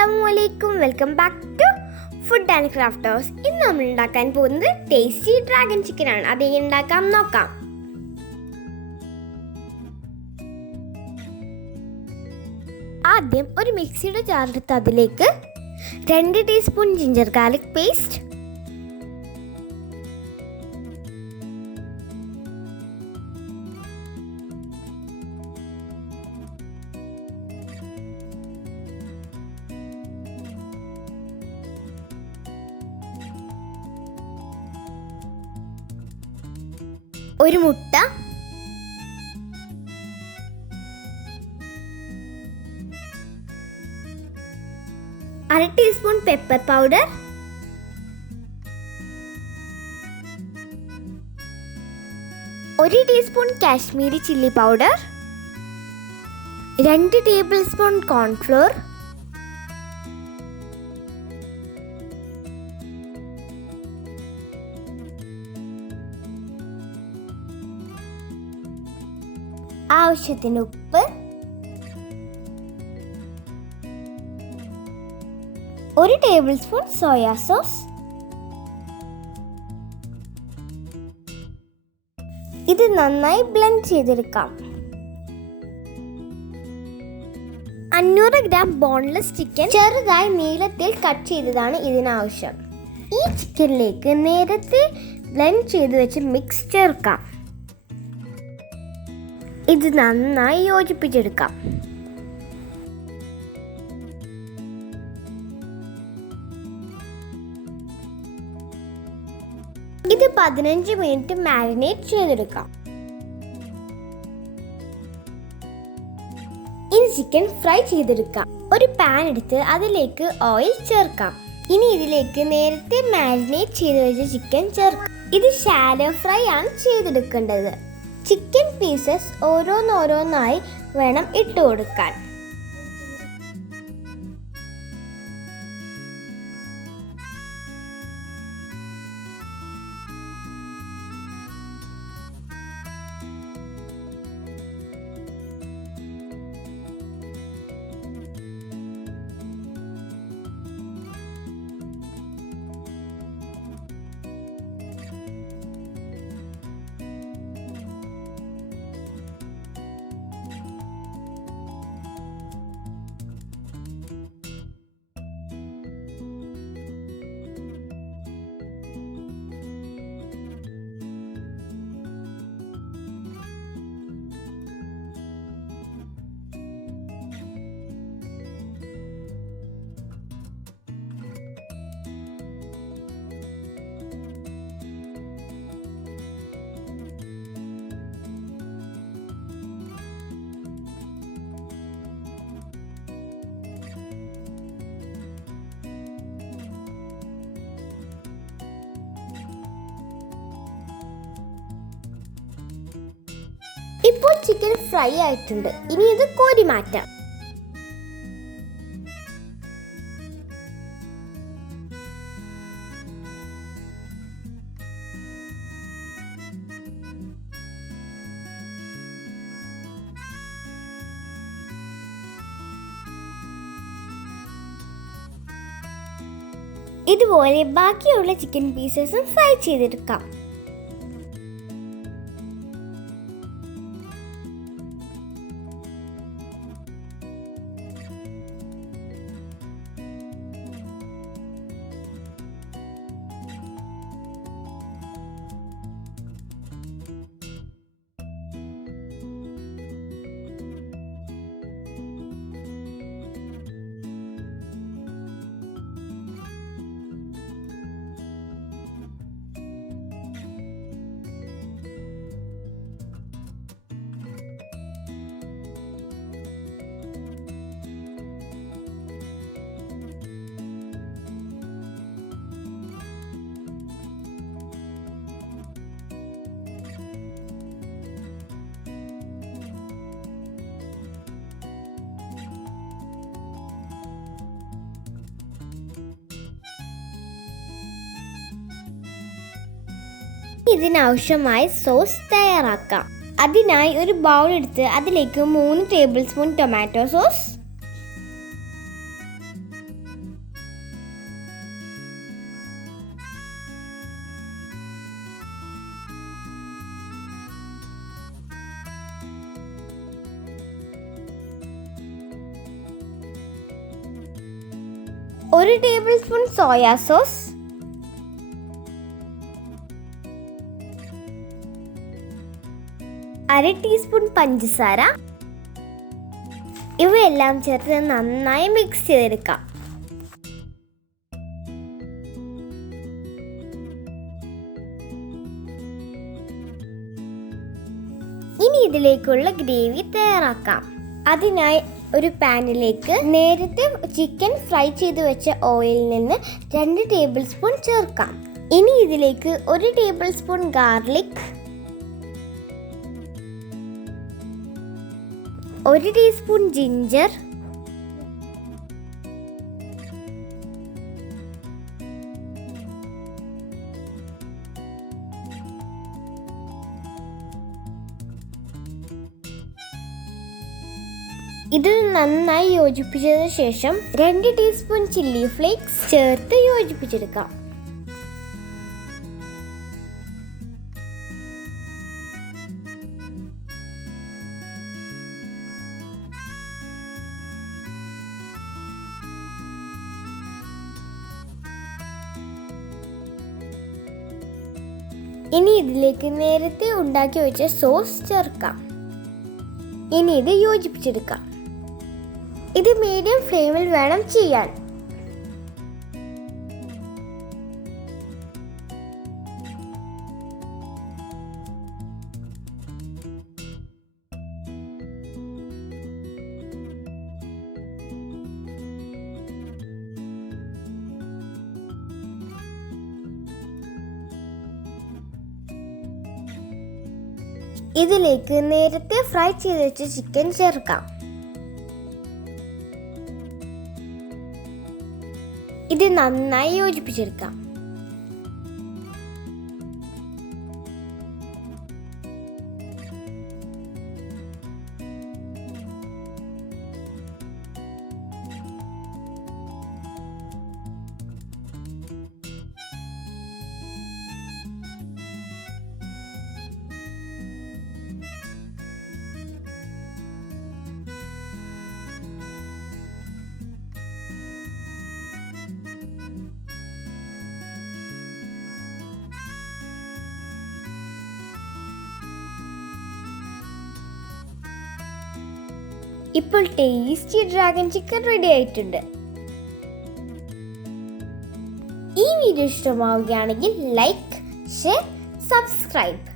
Assalamualaikum, welcome back to Food and Craft House. ഇന്ന് നമ്മൾ ഉണ്ടാക്കാൻ പോകുന്നത് ടേസ്റ്റി ഡ്രാഗൺ ചിക്കൻ ആണ്. അത് എങ്ങനെ ഉണ്ടാക്കാം നോക്കാം. ആദ്യം ഒരു മിക്സിയുടെ ജാറിലെടുത്ത് അതിലേക്ക് 2 ടീസ്പൂൺ ജിഞ്ചർ ഗാർലിക് പേസ്റ്റ്, 1 മുട്ട, 1/2 teaspoon pepper powder, 1 teaspoon Kashmiri chilli powder, 2 table spoon cornflour, ആവശ്യത്തിന് ഉപ്പ്, 1 ടേബിൾ സ്പൂൺ സോയാ സോസ്. ഇത് നന്നായി ബ്ലെൻഡ് ചെയ്തെടുക്കാം. 500 ഗ്രാം ബോൺലെസ് ചിക്കൻ ചെറുതായി നീളത്തിൽ കട്ട് ചെയ്തതാണ് ഇതിനാവശ്യം. ഈ ചിക്കനിലേക്ക് നേരത്തെ ബ്ലെൻഡ് ചെയ്ത് വെച്ച് മിക്സ് ചേർക്കാം. ഇത് നന്നായി യോജിപ്പിച്ചെടുക്കാം. ഇത് 15 മിനിറ്റ് മാരിനേറ്റ് ചെയ്തെടുക്കാം. ഇനി ചിക്കൻ ഫ്രൈ ചെയ്തെടുക്കാം. ഒരു പാൻ എടുത്ത് അതിലേക്ക് ഓയിൽ ചേർക്കാം. ഇനി ഇതിലേക്ക് നേരത്തെ മാരിനേറ്റ് ചെയ്ത് വെച്ച ചിക്കൻ ചേർക്കാം. ഇത് ഷാലോ ഫ്രൈ ആണ് ചെയ്തെടുക്കേണ്ടത്. ചിക്കൻ പീസസ് ഓരോന്നോരോന്നായി വേണം ഇട്ട് കൊടുക്കാൻ. ഇപ്പോൾ ചിക്കൻ ഫ്രൈ ആയിട്ടുണ്ട്. ഇനി ഇത് കോരി മാറ്റാം. ഇതുപോലെ ബാക്കിയുള്ള ചിക്കൻ പീസസും ഫ്രൈ ചെയ്തെടുക്കാം. ഇതിനാവശ്യമായ സോസ് തയ്യാറാക്കാം. അതിനായി ഒരു ബൗൾ എടുത്ത് അതിലേക്ക് 3 table spoon tomato sauce, 1 table spoon soya sauce, 1/2 teaspoon പഞ്ചസാര, ഇവയെല്ലാം ചേർത്ത് നന്നായി മിക്സ് ചെയ്തെടുക്കാം. ഇനി ഇതിലേക്കുള്ള ഗ്രേവി തയ്യാറാക്കാം. അതിനായി ഒരു പാനിലേക്ക് നേരത്തെ ചിക്കൻ ഫ്രൈ ചെയ്ത് വെച്ച ഓയിലിൽ നിന്ന് 2 ടേബിൾ സ്പൂൺ ചേർക്കാം. ഇനി ഇതിലേക്ക് 1 table spoon garlic, 1 teaspoon ginger, ഇത് നന്നായി യോജിപ്പിച്ചതിന് ശേഷം 2 ടീസ്പൂൺ ചില്ലി ഫ്ലേക്സ് ചേർത്ത് യോജിപ്പിച്ചെടുക്കാം. ഇനി ഇതിലേക്ക് നേരത്തെ ഉണ്ടാക്കി വെച്ച സോസ് ചേർക്കാം. ഇനി ഇത് യോജിപ്പിച്ചെടുക്കാം. ഇത് മീഡിയം ഫ്ലെയിമിൽ വേണം ചെയ്യാൻ. ഇതിലേക്ക് നേരത്തെ ഫ്രൈ ചെയ്ത് വെച്ച ചിക്കൻ ചേർക്കാം. ഇത് നന്നായി യോജിപ്പിച്ചെടുക്കാം. ഇപ്പോൾ ടേസ്റ്റി ഡ്രാഗൺ ചിക്കൻ റെഡി ആയിട്ടുണ്ട്. ഈ വീഡിയോ ഇഷ്ടമാവുകയാണെങ്കിൽ ലൈക്ക്, ഷെയർ, സബ്സ്ക്രൈബ്.